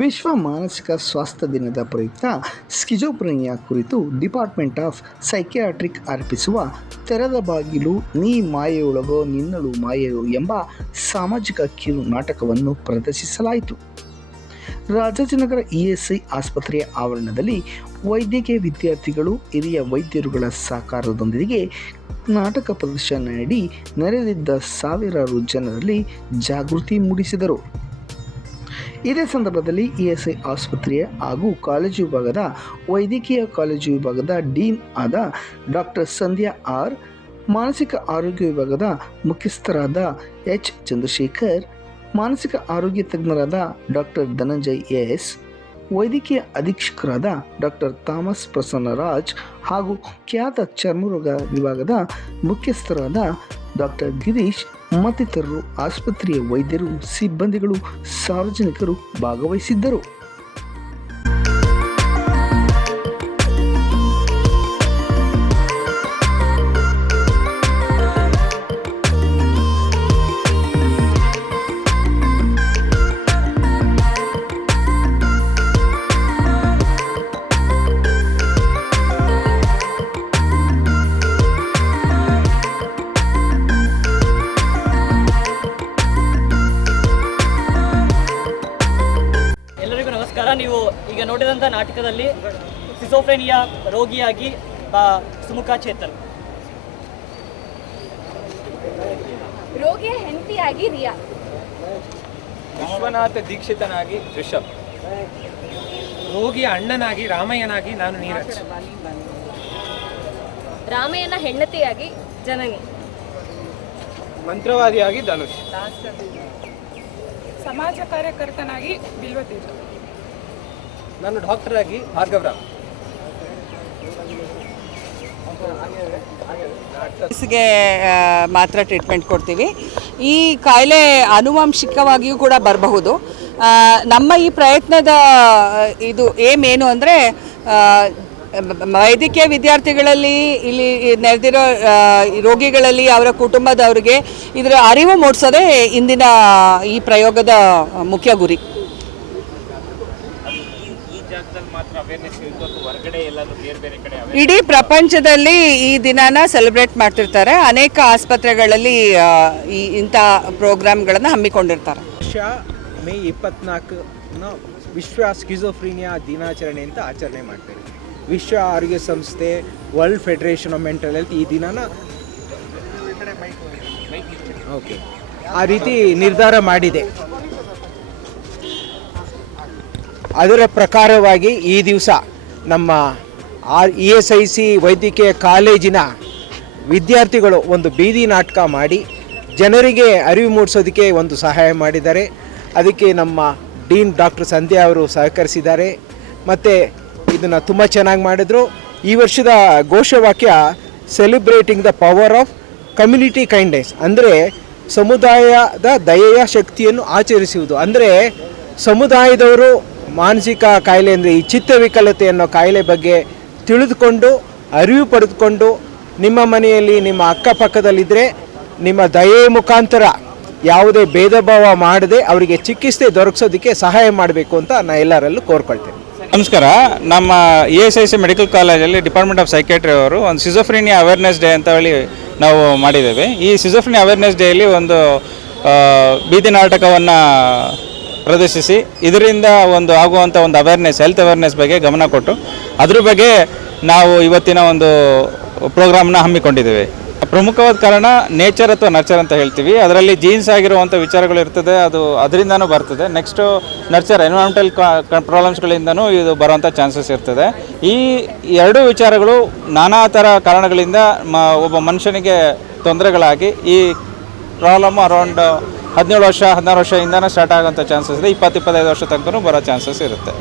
ವಿಶ್ವ ಮಾನಸಿಕ ಸ್ವಾಸ್ಥ್ಯ ದಿನದ ಪ್ರಯುಕ್ತ ಸ್ಕಿಜೋಫ್ರೆನಿಯಾ ಕುರಿತು ಡಿಪಾರ್ಟ್ಮೆಂಟ್ ಆಫ್ ಸೈಕಿಯಾಟ್ರಿಕ್ ಅರ್ಪಿಸುವ ತೆರೆದ ಬಾಗಿಲು ನೀ ಮಾಯೆಯೊಳಗೋ ನಿನ್ನಳು ಮಾಯೆಯೋ ಎಂಬ ಸಾಮಾಜಿಕ ಕಿರು ನಾಟಕವನ್ನು ಪ್ರದರ್ಶಿಸಲಾಯಿತು. ರಾಜಾಜಿನಗರ ಇಎಸ್ಐ ಆಸ್ಪತ್ರೆಯ ಆವರಣದಲ್ಲಿ ವೈದ್ಯಕೀಯ ವಿದ್ಯಾರ್ಥಿಗಳು ಹಿರಿಯ ವೈದ್ಯರುಗಳ ಸಹಕಾರದೊಂದಿಗೆ ನಾಟಕ ಪ್ರದರ್ಶನ ನೀಡಿ ನೆರೆದಿದ್ದ ಸಾವಿರಾರು ಜನರಲ್ಲಿ ಜಾಗೃತಿ ಮೂಡಿಸಿದರು. ಇದೇ ಸಂದರ್ಭದಲ್ಲಿ ಇಎಸ್ಐ ಆಸ್ಪತ್ರೆಯ ಹಾಗೂ ಕಾಲೇಜು ವಿಭಾಗದ ವೈದ್ಯಕೀಯ ಕಾಲೇಜು ವಿಭಾಗದ ಡೀನ್ ಆದ ಡಾಕ್ಟರ್ ಸಂಧ್ಯಾ ಆರ್, ಮಾನಸಿಕ ಆರೋಗ್ಯ ವಿಭಾಗದ ಮುಖ್ಯಸ್ಥರಾದ ಎಚ್ ಚಂದ್ರಶೇಖರ್, ಮಾನಸಿಕ ಆರೋಗ್ಯ ತಜ್ಞರಾದ ಡಾಕ್ಟರ್ ಧನಂಜಯ್ ಎಸ್, ವೈದ್ಯಕೀಯ ಅಧೀಕ್ಷಕರಾದ ಡಾಕ್ಟರ್ ಥಾಮಸ್ ಪ್ರಸನ್ನರಾಜ್ ಹಾಗೂ ಖ್ಯಾತ ಚರ್ಮರೋಗ ವಿಭಾಗದ ಮುಖ್ಯಸ್ಥರಾದ ಡಾಕ್ಟರ್ ಗಿರೀಶ್ ಮತ್ತಿತರರು, ಆಸ್ಪತ್ರೆಯ ವೈದ್ಯರು, ಸಿಬ್ಬಂದಿಗಳು, ಸಾರ್ವಜನಿಕರು ಭಾಗವಹಿಸಿದ್ದರು. ನೀವು ಈಗ ನೋಡಿದಂಥ ನಾಟಕದಲ್ಲಿ ಸ್ಕಿಜೋಫ್ರೆನಿಯಾ ರೋಗಿಯಾಗಿ ಸುಮುಖ ಚೇತನ್, ರೋಗಿಯ ಹೆಂಡತಿಯಾಗಿ ರಿಯಾ, ವಿಶ್ವನಾಥ ದೀಕ್ಷಿತನಾಗಿ ರಿಷಬ್, ರೋಗಿಯ ಅಣ್ಣನಾಗಿ ರಾಮಯ್ಯನಾಗಿ ನಾನು ನೀರಜ್, ರಾಮಯ್ಯನ ಹೆಂಡತಿಯಾಗಿ ಜನನಿ, ಮಂತ್ರವಾದಿಯಾಗಿ ಧನುಷ್, ಸಮಾಜ ಕಾರ್ಯಕರ್ತನಾಗಿ ಬಿಲ್ವತೀರ್ಥ, ನಾನು ಡಾಕ್ಟರ್ ಆಗಿ ಭಾರ್ಗವರಾವ್. ಗೆ ಮಾತ್ರ ಟ್ರೀಟ್ಮೆಂಟ್ ಕೊಡ್ತೀವಿ. ಈ ಕಾಯಿಲೆ ಆನುವಂಶಿಕವಾಗಿಯೂ ಕೂಡ ಬರಬಹುದು. ನಮ್ಮ ಈ ಪ್ರಯತ್ನದ ಇದು ಏನು ಅಂದರೆ ವೈದ್ಯಕೀಯ ವಿದ್ಯಾರ್ಥಿಗಳಲ್ಲಿ, ಇಲ್ಲಿ ನೆರೆದಿರೋ ರೋಗಿಗಳಲ್ಲಿ, ಅವರ ಕುಟುಂಬದವರಿಗೆ ಇದರ ಅರಿವು ಮೂಡಿಸೋದೇ ಇಂದಿನ ಈ ಪ್ರಯೋಗದ ಮುಖ್ಯ ಗುರಿ. ಇಡೀ ಪ್ರಪಂಚದಲ್ಲಿ ಈ ದಿನಾನ ಸೆಲೆಬ್ರೇಟ್ ಮಾಡ್ತಿರ್ತಾರೆ. ಅನೇಕ ಆಸ್ಪತ್ರೆಗಳಲ್ಲಿ ಇಂಥ ಪ್ರೋಗ್ರಾಮ್ಗಳನ್ನು ಹಮ್ಮಿಕೊಂಡಿರ್ತಾರೆ. ಮೇ 24 ವಿಶ್ವ ಸ್ಕಿಜೋಫ್ರೀನಿಯಾ ದಿನಾಚರಣೆ ಅಂತ ಆಚರಣೆ ಮಾಡ್ತಾರೆ. ವಿಶ್ವ ಆರೋಗ್ಯ ಸಂಸ್ಥೆ, world federation of mental health ಈ ದಿನಾನ ಆ ರೀತಿ ನಿರ್ಧಾರ ಮಾಡಿದೆ. ಅದರ ಪ್ರಕಾರವಾಗಿ ಈ ದಿವಸ ನಮ್ಮ ESIC ವೈದ್ಯಕೀಯ ಕಾಲೇಜಿನ ವಿದ್ಯಾರ್ಥಿಗಳು ಒಂದು ಬೀದಿ ನಾಟಕ ಮಾಡಿ ಜನರಿಗೆ ಅರಿವು ಮೂಡಿಸೋದಕ್ಕೆ ಒಂದು ಸಹಾಯ ಮಾಡಿದ್ದಾರೆ. ಅದಕ್ಕೆ ನಮ್ಮ ಡೀನ್ ಡಾಕ್ಟರ್ ಸಂಧ್ಯಾ ಅವರು ಸಹಕರಿಸಿದ್ದಾರೆ ಮತ್ತು ಇದನ್ನು ತುಂಬ ಚೆನ್ನಾಗಿ ಮಾಡಿದ್ರು. ಈ ವರ್ಷದ ಘೋಷವಾಕ್ಯ celebrating the power of community kindness, ಅಂದರೆ ಸಮುದಾಯದ ದಯೆಯ ಶಕ್ತಿಯನ್ನು ಆಚರಿಸುವುದು. ಅಂದರೆ ಸಮುದಾಯದವರು ಮಾನಸಿಕ ಕಾಯಿಲೆ ಅಂದರೆ ಈ ಚಿತ್ತವಿಕಲತೆ ಅನ್ನೋ ಕಾಯಿಲೆ ಬಗ್ಗೆ ತಿಳಿದುಕೊಂಡು ಅರಿವು ಪಡೆದುಕೊಂಡು ನಿಮ್ಮ ಮನೆಯಲ್ಲಿ ನಿಮ್ಮ ಅಕ್ಕಪಕ್ಕದಲ್ಲಿದ್ದರೆ ನಿಮ್ಮ ದಯೆಯ ಮುಖಾಂತರ ಯಾವುದೇ ಭೇದ ಭಾವ ಮಾಡದೆ ಅವರಿಗೆ ಚಿಕಿತ್ಸೆ ದೊರಕಿಸೋದಕ್ಕೆ ಸಹಾಯ ಮಾಡಬೇಕು ಅಂತ ನಾನು ಎಲ್ಲರಲ್ಲೂ ಕೋರ್ಕೊಳ್ತೇನೆ. ನಮಸ್ಕಾರ. ನಮ್ಮ ESIC ಮೆಡಿಕಲ್ ಕಾಲೇಜಲ್ಲಿ ಡಿಪಾರ್ಟ್ಮೆಂಟ್ ಆಫ್ ಸೈಕಿಯಾಟ್ರಿ ಅವರು ಒಂದು ಸ್ಕಿಜೋಫ್ರೆನಿಯಾ ಅವೇರ್ನೆಸ್ ಡೇ ಅಂತ ಹೇಳಿ ನಾವು ಮಾಡಿದ್ದೇವೆ. ಈ ಸ್ಕಿಜೋಫ್ರೆನಿಯಾ ಅವೇರ್ನೆಸ್ ಡೇಯಲ್ಲಿ ಒಂದು ಬೀದಿ ನಾಟಕವನ್ನು ಪ್ರದರ್ಶಿಸಿ ಇದರಿಂದ ಒಂದು ಆಗುವಂಥ ಒಂದು ಅವೇರ್ನೆಸ್, ಹೆಲ್ತ್ ಅವೇರ್ನೆಸ್ ಬಗ್ಗೆ ಗಮನ ಕೊಟ್ಟು ಅದ್ರ ಬಗ್ಗೆ ನಾವು ಇವತ್ತಿನ ಒಂದು ಪ್ರೋಗ್ರಾಮ್ನ ಹಮ್ಮಿಕೊಂಡಿದ್ದೇವೆ. ಪ್ರಮುಖವಾದ ಕಾರಣ ನೇಚರ್ ಅಥವಾ ನರ್ಚರ್ ಅಂತ ಹೇಳ್ತೀವಿ. ಅದರಲ್ಲಿ ಜೀನ್ಸ್ ಆಗಿರುವಂಥ ವಿಚಾರಗಳು ಇರ್ತದೆ, ಅದು ಅದರಿಂದನೂ ಬರ್ತದೆ. ನೆಕ್ಸ್ಟು ನರ್ಚರ್ ಎನ್ವಿರಾನ್ಮೆಂಟಲ್ ಪ್ರಾಬ್ಲಮ್ಸ್ಗಳಿಂದನೂ ಇದು ಬರುವಂಥ ಚಾನ್ಸಸ್ ಇರ್ತದೆ. ಈ ಎರಡೂ ವಿಚಾರಗಳು ನಾನಾ ಥರ ಕಾರಣಗಳಿಂದ ಒಬ್ಬ ಮನುಷ್ಯನಿಗೆ ತೊಂದರೆಗಳಾಗಿ ಈ ಪ್ರಾಬ್ಲಮ್ಮು ಅರೌಂಡ್ 17 ವರ್ಷ 16 ವರ್ಷದಿಂದನೇ ಸ್ಟಾರ್ಟ್ ಆಗೋಂಥ ಚಾನ್ಸಸ್ ಇದೆ. 20-25 ವರ್ಷ ತನಕ ಬರೋ ಚಾನ್ಸಸ್ ಇರುತ್ತೆ.